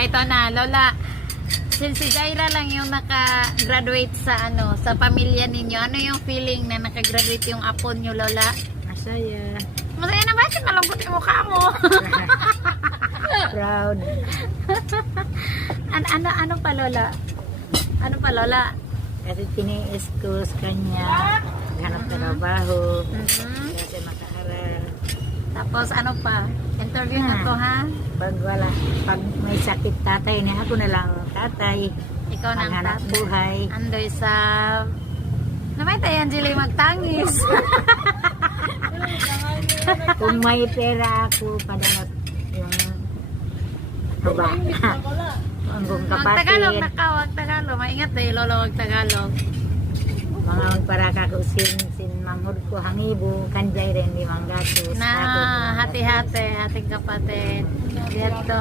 ito na, Lola. Since si Jaira lang yung naka-graduate sa sa pamilya ninyo, ano yung feeling na naka-graduate yung apo nyo, Lola? Masaya. Masaya na ba? Malungkot yung mukha mo. Proud. Ano pa, Lola? Ano pa, Lola? Kasi tiniis ko sa kanya. Hanap trabaho. Kasi makaaral. Tapos ano pa? Interview na to, ha? Pag may sakit tatay niya, ako na lang tatay. Ikaw nang Paghanap tatay. buhay. Andoy sa... Namay tayo, Angeli, magtangis. Kung may pera ako, padalot yung baba. Ang buong Mag-Tagalog kapatid. na ka, wag-Tagalog. Maingat eh, Lolo, wag-Tagalog. Mga para kakusin, sin manghod ko hangibo, kanjay rin di manggatos. Na, hati-hati, ating kapatid. Dito.